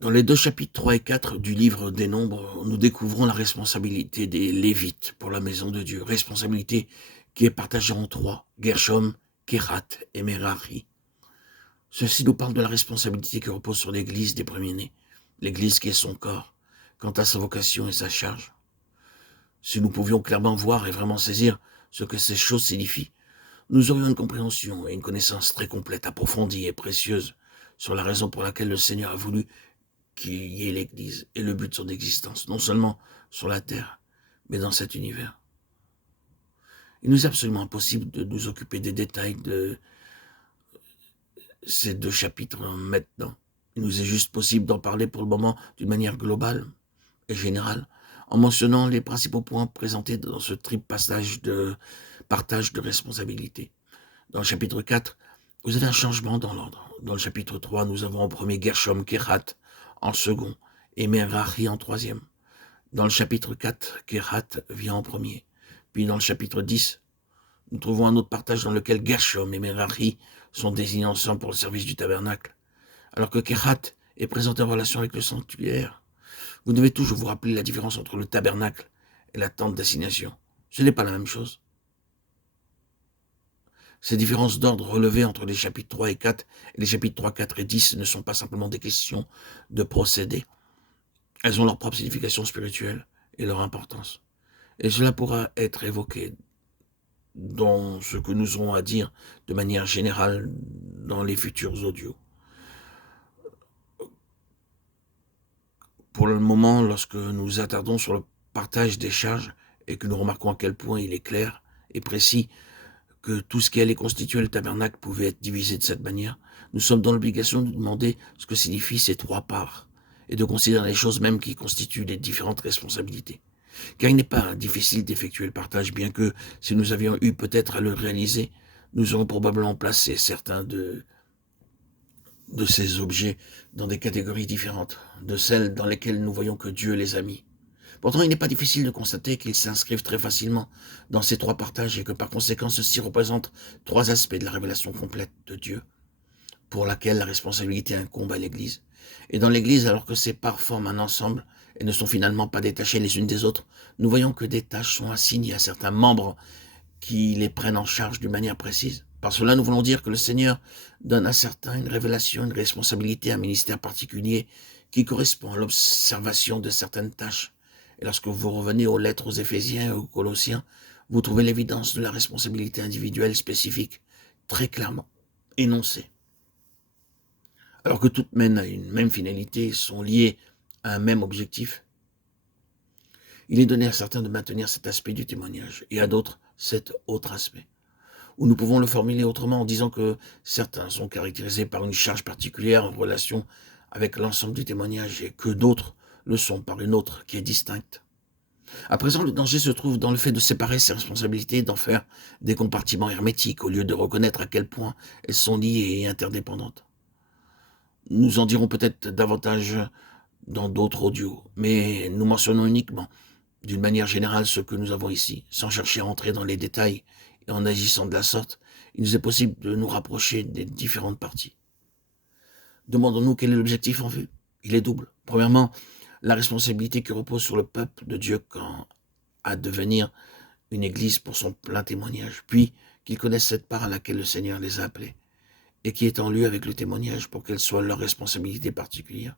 Dans les 2 chapitres 3 et 4 du livre des Nombres, nous découvrons la responsabilité des Lévites pour la maison de Dieu. Responsabilité qui est partagée en 3, Gershom, Kehath et Merari. Ceci nous parle de la responsabilité qui repose sur l'Église des premiers-nés, l'Église qui est son corps, quant à sa vocation et sa charge. Si nous pouvions clairement voir et vraiment saisir ce que ces choses signifient, nous aurions une compréhension et une connaissance très complète, approfondie et précieuse sur la raison pour laquelle le Seigneur a voulu qu'il y ait l'Église et le but de son existence, non seulement sur la terre, mais dans cet univers. Il nous est absolument impossible de nous occuper des détails de ces 2 chapitres maintenant. Il nous est juste possible d'en parler pour le moment d'une manière globale et générale, en mentionnant les principaux points présentés dans ce triple passage de partage de responsabilité. Dans le chapitre 4, vous avez un changement dans l'ordre. Dans le chapitre 3, nous avons en premier Gershom, Kehath en second et Merari en troisième. Dans le chapitre 4, Kehath vient en premier. Puis dans le chapitre 10, nous trouvons un autre partage dans lequel Gershom et Merari sont désignés ensemble pour le service du tabernacle, alors que Kehath est présenté en relation avec le sanctuaire. Vous devez toujours vous rappeler la différence entre le tabernacle et la tente d'assignation. Ce n'est pas la même chose. Ces différences d'ordre relevées entre les chapitres 3 et 4 et les chapitres 3, 4 et 10 ne sont pas simplement des questions de procédés. Elles ont leur propre signification spirituelle et leur importance. Et cela pourra être évoqué dans ce que nous aurons à dire de manière générale dans les futurs audios. Pour le moment, lorsque nous attardons sur le partage des charges et que nous remarquons à quel point il est clair et précis que tout ce qui allait constituer le tabernacle pouvait être divisé de cette manière, nous sommes dans l'obligation de demander ce que signifient ces 3 parts et de considérer les choses mêmes qui constituent les différentes responsabilités. Car il n'est pas difficile d'effectuer le partage, bien que si nous avions eu peut-être à le réaliser, nous aurions probablement placé certains de ces objets dans des catégories différentes de celles dans lesquelles nous voyons que Dieu les a mis. Pourtant, il n'est pas difficile de constater qu'ils s'inscrivent très facilement dans ces 3 partages et que par conséquent, ceci représente 3 aspects de la révélation complète de Dieu, pour laquelle la responsabilité incombe à l'Église. Et dans l'Église, alors que ces parts forment un ensemble et ne sont finalement pas détachées les unes des autres, nous voyons que des tâches sont assignées à certains membres qui les prennent en charge d'une manière précise. Par cela, nous voulons dire que le Seigneur donne à certains une révélation, une responsabilité, un ministère particulier qui correspond à l'observation de certaines tâches. Et lorsque vous revenez aux lettres aux Éphésiens et aux Colossiens, vous trouvez l'évidence de la responsabilité individuelle spécifique, très clairement énoncée. Alors que toutes mènent à une même finalité, sont liées à un même objectif, il est donné à certains de maintenir cet aspect du témoignage et à d'autres cet autre aspect. Ou nous pouvons le formuler autrement en disant que certains sont caractérisés par une charge particulière en relation avec l'ensemble du témoignage et que d'autres le sont par une autre qui est distincte. À présent, le danger se trouve dans le fait de séparer ces responsabilités et d'en faire des compartiments hermétiques au lieu de reconnaître à quel point elles sont liées et interdépendantes. Nous en dirons peut-être davantage dans d'autres audios, mais nous mentionnons uniquement d'une manière générale ce que nous avons ici, sans chercher à entrer dans les détails et en agissant de la sorte, il nous est possible de nous rapprocher des différentes parties. Demandons-nous quel est l'objectif en vue. Il est double. Premièrement, la responsabilité qui repose sur le peuple de Dieu quant à devenir une église pour son plein témoignage, puis qu'ils connaissent cette part à laquelle le Seigneur les a appelés, et qui est en lieu avec le témoignage pour qu'elle soit leur responsabilité particulière.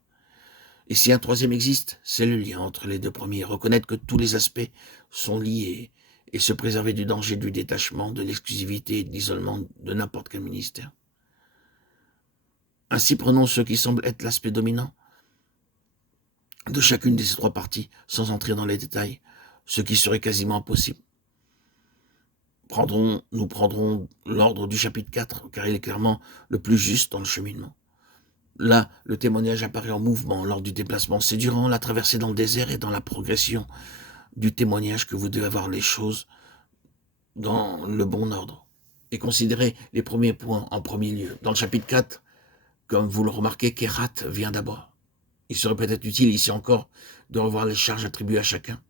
Et si un troisième existe, c'est le lien entre les 2 premiers, reconnaître que tous les aspects sont liés et se préserver du danger du détachement, de l'exclusivité et de l'isolement de n'importe quel ministère. Ainsi, prenons ce qui semble être l'aspect dominant de chacune de ces 3 parties, sans entrer dans les détails, ce qui serait quasiment impossible. Nous prendrons l'ordre du chapitre 4, car il est clairement le plus juste dans le cheminement. Là, le témoignage apparaît en mouvement lors du déplacement. C'est durant la traversée dans le désert et dans la progression du témoignage que vous devez avoir les choses dans le bon ordre et considérer les premiers points en premier lieu. Dans le chapitre 4, comme vous le remarquez, Kehath vient d'abord. Il serait peut-être utile ici encore de revoir les charges attribuées à chacun.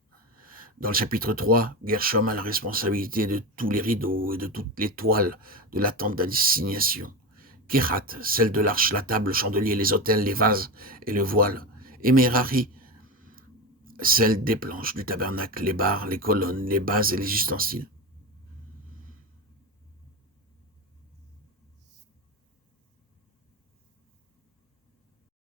Dans le chapitre 3, Gershom a la responsabilité de tous les rideaux et de toutes les toiles de la tente d'assignation. Kehat, celle de l'arche, la table, le chandelier, les autels, les vases et le voile. Et Merari, celle des planches du tabernacle, les barres, les colonnes, les bases et les ustensiles.